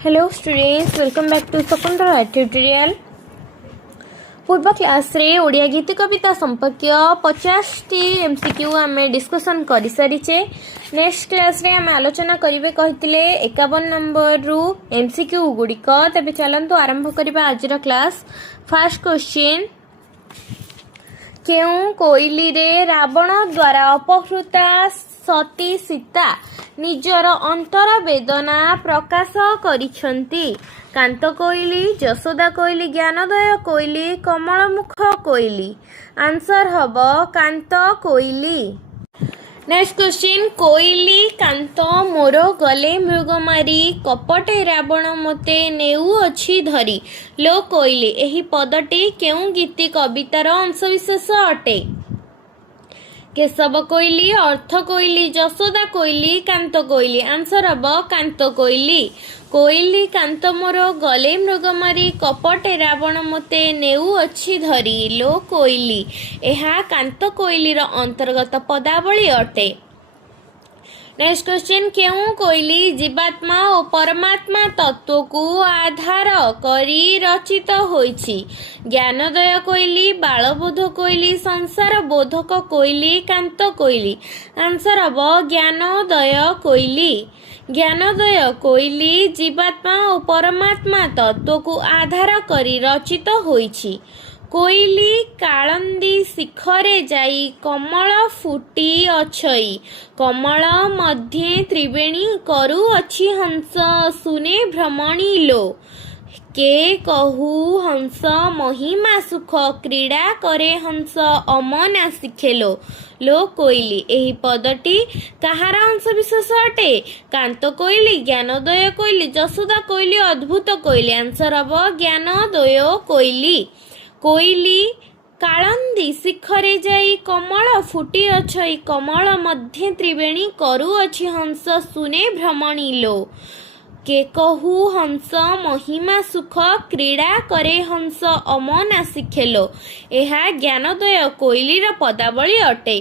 Hello students, welcome back to Sakundara tutorial. पूर्व class रे ओडिया गीत कविता संपर्क 50 टी एमसीक्यू आम डिस्कसन कर सारीचे। नेक्स्ट क्लास रे आम आलोचना करिवे कहितले 51 नंबर रु एमसीक्यू गुड़िक। तबे चलंतु आरंभ करिबा आज रो क्लास। फर्स्ट क्वेश्चन, केउ कोइली रे रावण द्वारा अपहृता सती सीता निजर अंतर वेदना प्रकाश करिछंती। कांत कोइली, यशोदा कोइली, ज्ञानोदय कोइली, कमलमुख कोइली। आंसर हब कांत कोइली। नेक्स्ट क्वेश्चन, कोइली कांत मोर गले मृगमारी कपटे रावण मते नेउ अछि धरी। लो कोइली एही पदटी केउ गीति कवितार अंशविशेष अटे। केशव कोइली, अर्थ कोइली, यशोदा कोइली, कांत कोइली। आंसर हब कांत कोइली। कोइली कांत मोर गले मृगमारी कपटे रावण मते नेउ अछि धरी। लो कोइली एहा कांत कोइलीर अंतर्गत पदावली अटे। नेक्स्ट क्वेश्चन, केउ कोइली जीवात्मा और परमात्मा तत्व को आधार करी रचित होइछि। ज्ञानोदय कोइली, बालबोध कोइली, संसार बोधक कोइली, कांत कोइली। आंसर हब ज्ञानोदय कोइली। ज्ञानोदय कोइली जीवात्मा और परमात्मा तत्व को आधार करी रचित होइछि। कोइली कालंदी शिखरे जाई कमल फुटी अछई। कमल मध्ये त्रिवेणी करू अछि हंस सुने भ्रमणी लो। के कहू हंस महिमा सुख क्रीड़ा करे हंस अमना शिखेलो। लो कोइली एही पदटी कहार अंश विशेष अटे। कांत कोइली, ज्ञानोदय कोइली, यशोदा कोइली, अद्भुत कोइली। आंसर हब ज्ञानोदय कोइली। कोइली कालंदी शिखरे जाई कमल फुटी अछई। कमल मध्ये त्रिवेणी करू अछि हंस सुने भ्रमणी लो। के कहू हंस महिमा सुख क्रीड़ा करे हंस अमना शिखेलो। एहा ज्ञानोदय कोइलीर पदावली अटे।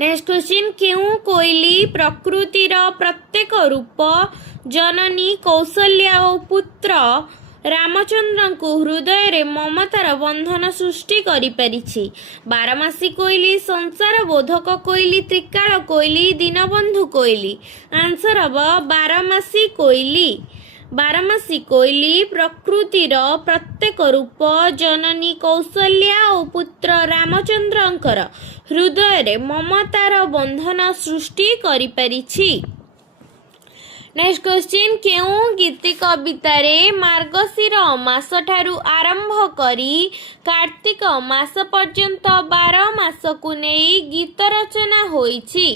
नेक्स्ट क्वेश्चन, केउ कोइली प्रकृतिर प्रत्येक रूप जननी कौशल्या और पुत्र रामचंद्र को हृदय रे ममतार बंधन सृष्टि करि परिछि। बारमासी कोइली, संसार बोधक कोइली, त्रिकाल कोइली, दीनबंधु कोइली। आंसर हब बारमासी कोइली। बारमासी कोइली प्रकृतिर प्रत्येक रूप जननी कौशल्या और पुत्र रामचंद्रंकर हृदय रे ममतार बंधन सृष्टि करि परिछि। नेक्स्ट क्वेश्चन, केउ गीति कवितारे मार्गशीर मास ठारू आरंभ करी कार्तिक मास पर्यंत 12 मास को नेई गीत रचना होईछि।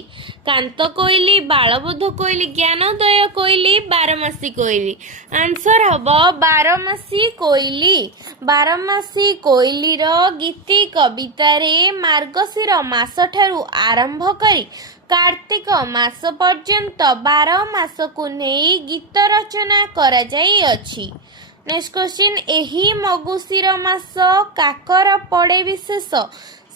कांत कोइली, बालबोध कोइली, ज्ञानोदय कोइली, बारमासी कोइली। आंसर हब बारमासी कोइली। बारमासी कोइलीर गीति कवितारे मार्गशीर मास ठारू आरंभ करी कार्तिक मास पर्यंत 12 मास को नहीं गीत रचना करा जाई अछि। नेक्स्ट क्वेश्चन, एही मगुशीर मास काकर पड़े विशेष।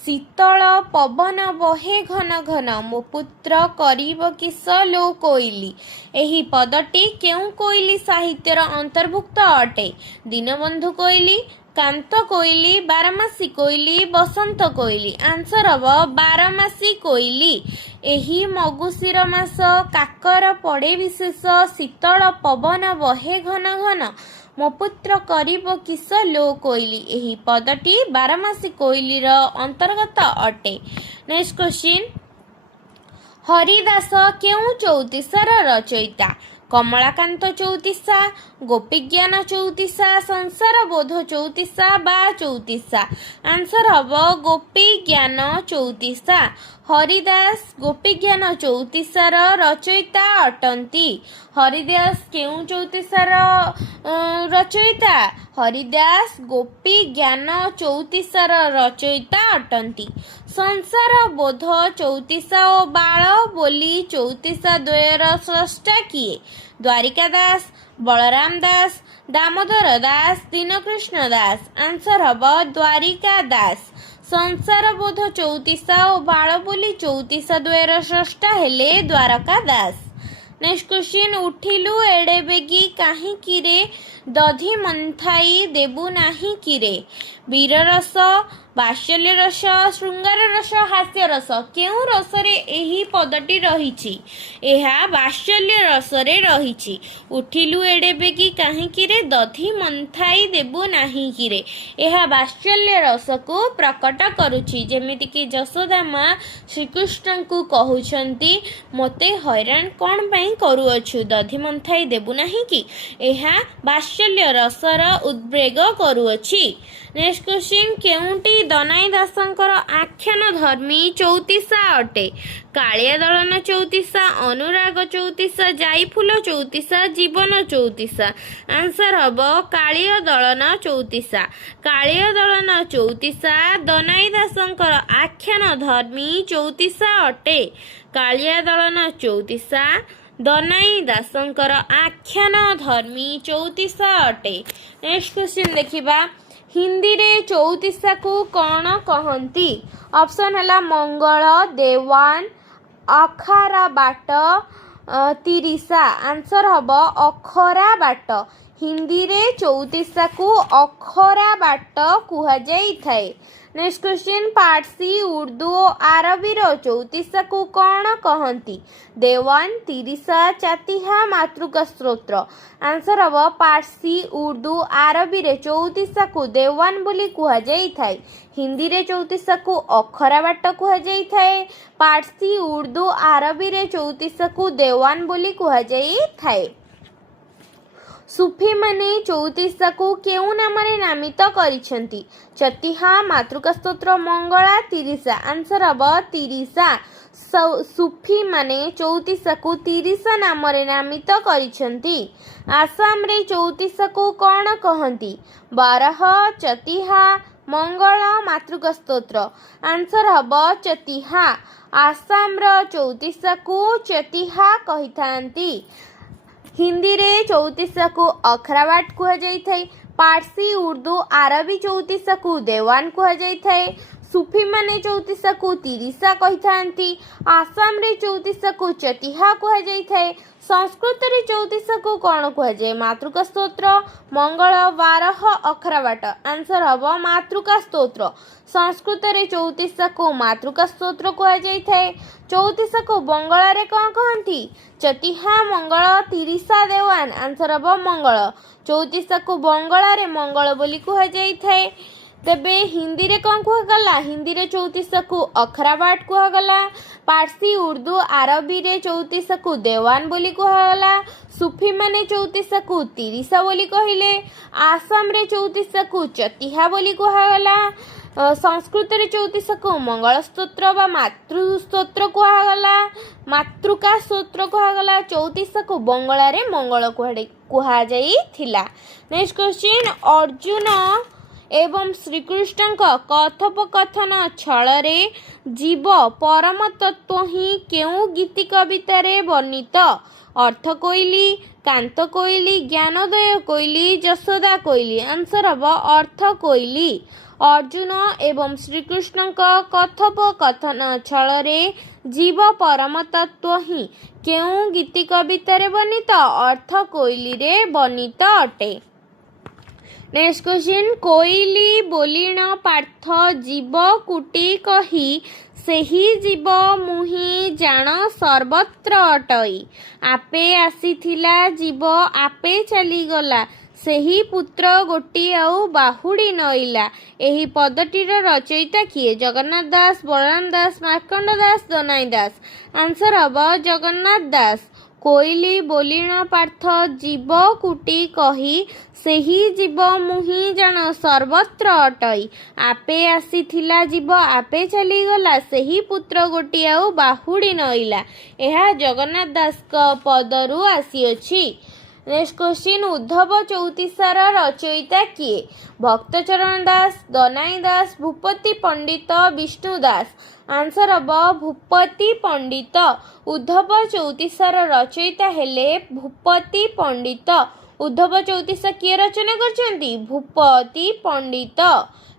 शीतल पवन बहे घन घन मो पुत्र करिब किस लो कोइली। एही पदटी केउ कोइली साहित्यर अंतर्भुक्त अटे। दीनबंधु कोइली, कांत कोइली, बारमासी कोइली, बसंत कोइली। आंसर हब बारमासी कोइली। एही मगुशीर मास काकर पड़े विशेष। शीतल पवन बहे घन घन मो पुत्र करिब किस लो कोइली। एही पदटी बारमासी कोइलीर अंतर्गत अटे। नेक्स्ट क्वेश्चन, हरिदास केउ चौतीसार रचयिता। कमलाकांत चौतीसा, गोपीज्ञान चौतीसा, संसार बोध चौतीसा बा चौतीसा। आंसर हब गोपीज्ञान चौतीसा। हरिदास गोपीज्ञान चौतीसार रचयिता अटंती। हरिदास केउ चौतीसार रचयिता। हरिदास गोपीज्ञान चौतीसार रचयिता अटंती। संसार बोध चौतीसा और बाल बोली चौतीसा द्वयर स्रष्टा किए। द्वारिका दास, बलराम दास, दामोदर दास, दीनकृष्ण दास। आंसर हब द्वारिका दास। संसार बोध चौतीसा और बाल बोली चौतीसा द्वयर स्रष्टा हेले द्वारका दास। नेक्स्ट क्वेश्चन उठिलु एड़े बेगी काहींकि रे दधि मंथाई देबु नाही कि रे वीर रस बात्सल्य रस श्रृंगार रस हास्य रस केउ रसरे एही पदटी रहिछि एहा बात्सल्य रसरे रहिछि उठिलु एड़े बेगी काहींकि रे दधि मंथाई देबु नाही कि रे एहा बात्सल्य रस को प्रकट करुछि जेमिति कि यशोदा माँ श्रीकृष्ण को कहउछंती मोते हैरान कोन पई करूअछु दधि मंथाई देबु नाही कि एहा बात्सल्य रसर उद्वेग करूअछि। नेक्स्ट क्वेश्चन केउंटी दनाई दासंकर आख्यान धर्मी चौतीसा अटे कालिया दलन चौतीसा अनुराग चौतीसा जाईफुल चौतीसा जीवन चौतीसा आंसर हब कालिया दलन चौतीसा कालिया दलन चौतीसा दनाई दासंकर आख्यान धर्मी चौतीसा अटे कालिया दलन चौतीसा दनाई दासंकर आख्यान धर्मी चौतीसा अटे। नेक्स्ट क्वेश्चन देखिबा हिंदी रे चौतीसा को कौन कहती ऑप्शन है मंगल देवान अखारा बाट तिरिसा आंसर हम अखरा बाट हिंदी रे चौतीसा को अखरा बाट कुहा जाई थाए। नेक्स्ट क्वेश्चन पारसी उर्दू आरबी रो चौतीसा को कौन कहती देवान तिरिसा चातिहा मातृका स्तोत्र आंसर हम पारसी उर्दू आरबी रे चौतीसा को देवान बोली कुहा जाई थाए हिंदी रे चौतीसा को अखरा बाट कुहा जाई थाए पारसी उर्दू आरबी रे चौतीसा को देवान बोली कुहा जाई थाए। सुफी माने चौतीसा को केउ नामरे नामित करिसेंती चतिहा मातृका स्तोत्र मंगला तिरिसा आंसर हब तिरिसा सुफी माने चौतीसा को तिरिसा नामरे नामित करिसेंती। आसाम रे चौतीसा को कौन कहती बारह चतिहा मंगल मातृका स्तोत्र आंसर हब चतिहा आसाम रो चौतीसा को चतिहा कहि थांती हिंदी रे चौतीसा को अखरा बाट कुहा जाई थाए पारसी उर्दू आरबी चौतीसा को देवान कुहा जाई थाए सुफी माने चौतीसा को तिरिसा कहि थांती आसाम रे चौतीसा को चतिहा कुहा जाई थाए संस्कृत रे चौतीसा को कौन कुहा जाए मातृका स्तोत्र मंगल बारह अखरा बाट आंसर हब मातृका स्तोत्र संस्कृत रे चौतीसा को मातृका स्तोत्र कुहा जाई थाए चौतीसा को बंगला रे कौन कहती चतिहा मंगल तिरिसा देवान आंसर हब मंगल चौतीसा को बंगला रे मंगल बोली कुहा जाई थाए। तेबे हिंदी रे कौन कुहागला हिंदी रे चौतीसा को अखरा बाट कुहागला पारसी उर्दू आरबी रे चौतीसा को देवान बोली कुहागला सुफी माने चौतीसा को तिरिसा बोली कहिले आसाम रे चौतीसा को चतिहा बोली कुहागला संस्कृत रे चौतीसा को मंगल स्तोत्र बा मातृ स्तोत्र कुहागला मातृका स्तोत्र कुहागला चौतीसा को बंगला रे मंगल कुहा जाई थिला। नेक्स्ट क्वेश्चन अर्जुन एवं श्रीकृष्ण कथोपकथन छଳରେ जीव परम तत्व ही केउ गीति कवितारे वर्णित अर्थ कोइली कांत कोइली ज्ञानोदय कोइली यशोदा कोइली आंसर हब अर्थ कोइली अर्जुन एवं श्रीकृष्ण कथोपकथन छଳରେ जीव परम तत्व ही केउ गीति कवितारे वर्णित अर्थ कोइली रे वर्णित अटे। नेक्स्ट क्वेश्चन कोइली बोलिण पार्थ जीव कुटी कही सेही जीव मुही जान सर्वत्र अटई आपे आसीथिला जीव आपे चलीगला सेही पुत्र गोटी आउ बाहुड़ी नईला एही पदटीर रचयिता किए जगन्नाथ दास बलराम दास मार्कंड दास दनाई दास आंसर हब जगन्नाथ दास कोइली बोलिण पार्थ जीव कुटी कही सेही जीव मुही जान सर्वत्र अटई आपे आसीथिला जीव आपे चलीगला सेही पुत्र गोटी आउ बाहुड़ी नईला यह जगन्नाथ दास पदरु आसीअछि। नेक्स्ट क्वेश्चन उद्धव चौतीसार रचयिता किए भक्तचरण दास दनाई दास भूपति पंडित विष्णु दास आंसर हब भूपति पंडित उद्धव चौतीसार रचयिता हेले भूपति पंडित उद्धव चौतीसा किए रचना करछंती भूपति पंडित।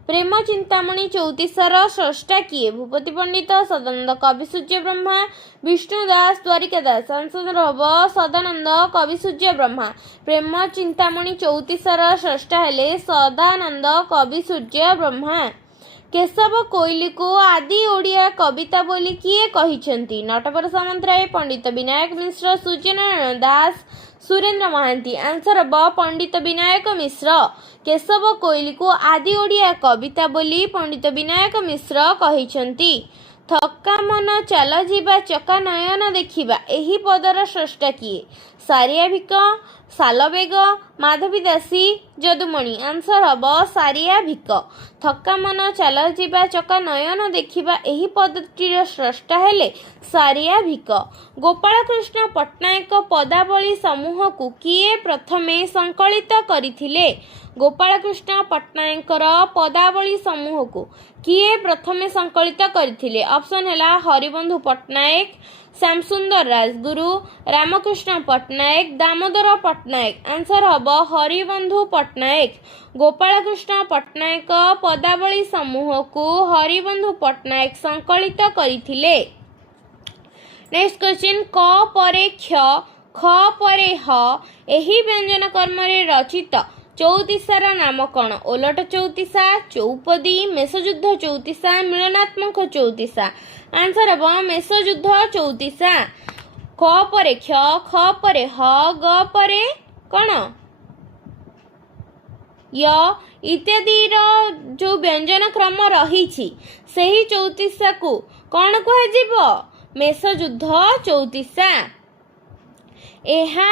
ପ୍ରେମ ଚିନ୍ତାମଣି ଚଉତିଶାର ସ୍ରଷ୍ଟା କିଏ? ଭୂପତି ପଣ୍ଡିତ, ସଦାନନ୍ଦ କବି ସୂର୍ଯ୍ୟ ବ୍ରହ୍ମା, ବିଷ୍ଣୁ ଦାସ, ଦ୍ୱାରିକା ଦାସ। ଆନ୍ସର ହବ ସଦାନନ୍ଦ କବି ସୂର୍ଯ୍ୟ ବ୍ରହ୍ମା। ପ୍ରେମ ଚିନ୍ତାମଣି ଚଉତିଶାର ସ୍ରଷ୍ଟା ହେଲେ ସଦାନନ୍ଦ କବି ସୂର୍ଯ୍ୟ ବ୍ରହ୍ମା। କେଶବ କୋଇଲିକୁ ଆଦି ଓଡ଼ିଆ କବିତା ବୋଲି କିଏ କହିଛନ୍ତି? ନଟବର ସାମନ୍ତରାୟ, ପଣ୍ଡିତ ବିନାୟକ ମିଶ୍ର, ସୂର୍ଯ୍ୟନାରାୟଣ ଦାସ, ସୁରେନ୍ଦ୍ର ମହାନ୍ତି। ଆନ୍ସର ହବ ପଣ୍ଡିତ ବିନାୟକ ମିଶ୍ର। କେଶବ କୋଇଲିକୁ ଆଦି ଓଡ଼ିଆ କବିତା ବୋଲି ପଣ୍ଡିତ ବିନାୟକ ମିଶ୍ର କହିଛନ୍ତି। ଥକା ମନ ଚାଲ ଯିବା ଚକା ନୟନ ଦେଖିବା ଏହି ପଦର ସ୍ରଷ୍ଟା କିଏ? ସାରିଆ ଭିକ, ସାଲବେଗ, ମାଧବୀ ଦାସୀ, ଯଦୁମଣି। ଆନ୍ସର ହବ ସାରିଆ ଭିକ। ଥକା ମନ ଚାଲ ଯିବା ଚକା ନୟନ ଦେଖିବା ଏହି ପଦଟିର ସ୍ରଷ୍ଟା ହେଲେ ସାରିଆ ଭିକ। ଗୋପାଳକୃଷ୍ଣ ପଟ୍ଟନାୟକ ପଦାବଳୀ ସମୂହକୁ କିଏ ପ୍ରଥମେ ସଂକଳିତ କରିଥିଲେ? ଗୋପାଳକୃଷ୍ଣ ପଟ୍ଟନାୟକଙ୍କର ପଦାବଳୀ ସମୂହକୁ କିଏ ପ୍ରଥମେ ସଂକଳିତ କରିଥିଲେ? ଅପସନ୍ ହେଲା ହରିବନ୍ଧୁ ପଟ୍ଟନାୟକ, ଶ୍ୟାମସୁନ୍ଦର ରାଜଗୁରୁ, ରାମକୃଷ୍ଣ ପଟ୍ଟନାୟକ, ଦାମୋଦର ପଟ୍ଟନାୟକ। ଆନ୍ସର ହବ ହରିବନ୍ଧୁ ପଟ୍ଟନାୟକ। ଗୋପାଳକୃଷ୍ଣ ପଟ୍ଟନାୟକ ପଦାବଳୀ ସମୂହକୁ ହରିବନ୍ଧୁ ପଟ୍ଟନାୟକ ସଂକଳିତ କରିଥିଲେ। ନେକ୍ସଟ କ୍ୱେଶ୍ଚିନ୍, କ ପରେ କ୍ଷ, ଖ ପରେ ହ ଏହି ବ୍ୟଞ୍ଜନ କର୍ମରେ ରଚିତ ଚଉତିଶାର ନାମ କ'ଣ? ଓଲଟ ଚଉତିଶା, ଚୌପଦୀ, ମେଷଯୁଦ୍ଧ ଚଉତିଶା, ମିଳନାତ୍ମକ ଚଉତିଶା। ଆନ୍ସର ହବ ମେଷଯୁଦ୍ଧ ଚଉତିଶା। କ ପରେ କ୍ଷ, ଖ ପରେ ହ, ଗ ପରେ କ'ଣ? ୟ ଇତ୍ୟାଦିର ଯେଉଁ ବ୍ୟଞ୍ଜନ କ୍ରମ ରହିଛି ସେହି ଚଉତିଶାକୁ କ'ଣ କୁହାଯିବ? ମେଷଯୁଦ୍ଧ ଚଉତିଶା। ଏକା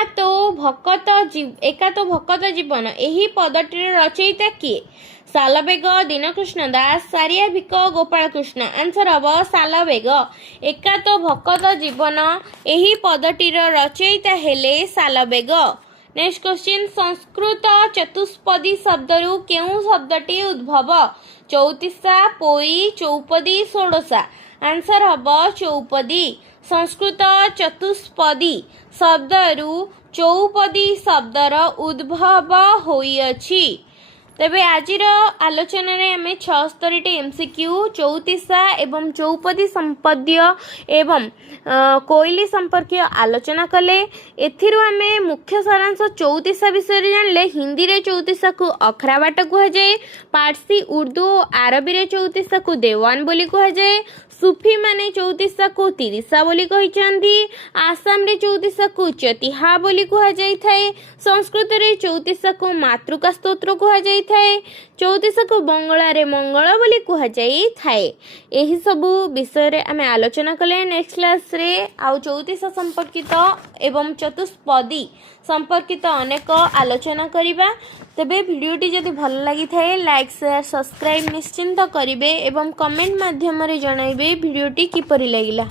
ତୋ ଭକତ ଜୀବନ ଏହି ପଦଟିର ରଚୟିତା କିଏ? ସାଲବେଗ, ଦୀନକୃଷ୍ଣ ଦାସ, ସାରିଆ ଭିକ, ଗୋପାଳକୃଷ୍ଣ। ଆନ୍ସର ହବ ସାଲବେଗ। ଏକା ତୋ ଭକତ ଜୀବନ ଏହି ପଦଟିର ରଚୟିତା ହେଲେ ସାଲବେଗ। ନେକ୍ସଟ କ୍ୱେଶ୍ଚିନ୍, ସଂସ୍କୃତ ଚତୁଷ୍ପଦୀ ଶବ୍ଦରୁ କେଉଁ ଶବ୍ଦଟି ଉଦ୍ଭବ? ଚଉତିଶା, ପୋଇ, ଚୌପଦୀ, ଷୋଡ଼ଶା। ଆନ୍ସର ହବ ଚୌପଦୀ। ସଂସ୍କୃତ ଚତୁଷ୍ପଦୀ ଶବ୍ଦରୁ ଚୌପଦୀ ଶବ୍ଦର ଉଦ୍ଭବ ହୋଇଅଛି। ତେବେ ଆଜିର ଆଲୋଚନାରେ ଆମେ 76ଟି MCQ ଚଉତିଶା ଏବଂ ଚୌପଦୀ ସମ୍ପଦୀୟ ଏବଂ କୋଇଲି ସମ୍ପର୍କୀୟ ଆଲୋଚନା କଲେ। ଏଥିରୁ ଆମେ ମୁଖ୍ୟ ସାରାଂଶ ଚଉତିଶା ବିଷୟରେ ଜାଣିଲେ। ହିନ୍ଦୀରେ ଚଉତିଶାକୁ ଅଖରାବାଟ କୁହାଯାଏ। ପାର୍ସୀ, ଉର୍ଦ୍ଦୁ ଓ ଆରବୀରେ ଚଉତିଶାକୁ ଦେୱାନ ବୋଲି କୁହାଯାଏ। ସୁଫିମାନେ ଚଉତିଶାକୁ ତିରିଶା ବୋଲି କହିଛନ୍ତି। ଆସାମରେ ଚଉତିଶାକୁ ଚତିହା ବୋଲି କୁହାଯାଇଥାଏ। ସଂସ୍କୃତରେ ଚଉତିଶାକୁ ମାତୃକା ସ୍ତୋତ୍ର କୁହାଯାଇଥାଏ। ଚଉତିଶାକୁ ବଙ୍ଗଳାରେ ମଙ୍ଗଳ ବୋଲି କୁହାଯାଇଥାଏ। ଏହିସବୁ ବିଷୟରେ ଆମେ ଆଲୋଚନା କଲେ। ନେକ୍ସଟ କ୍ଲାସ୍ରେ ଆଉ ଚଉତିଶା ସମ୍ପର୍କିତ ଏବଂ ଚତୁଷ୍ପଦୀ ସମ୍ପର୍କିତ ଅନେକ ଆଲୋଚନା କରିବା। ତେବେ ଭିଡ଼ିଓଟି ଯଦି ଭଲ ଲାଗିଥାଏ ଲାଇକ୍, ସେୟାର, ସବସ୍କ୍ରାଇବ୍ ନିଶ୍ଚିନ୍ତ କରିବେ ଏବଂ କମେଣ୍ଟ ମାଧ୍ୟମରେ ଜଣାଇବେ ଭିଡ଼ିଓଟି କିପରି ଲାଗିଲା।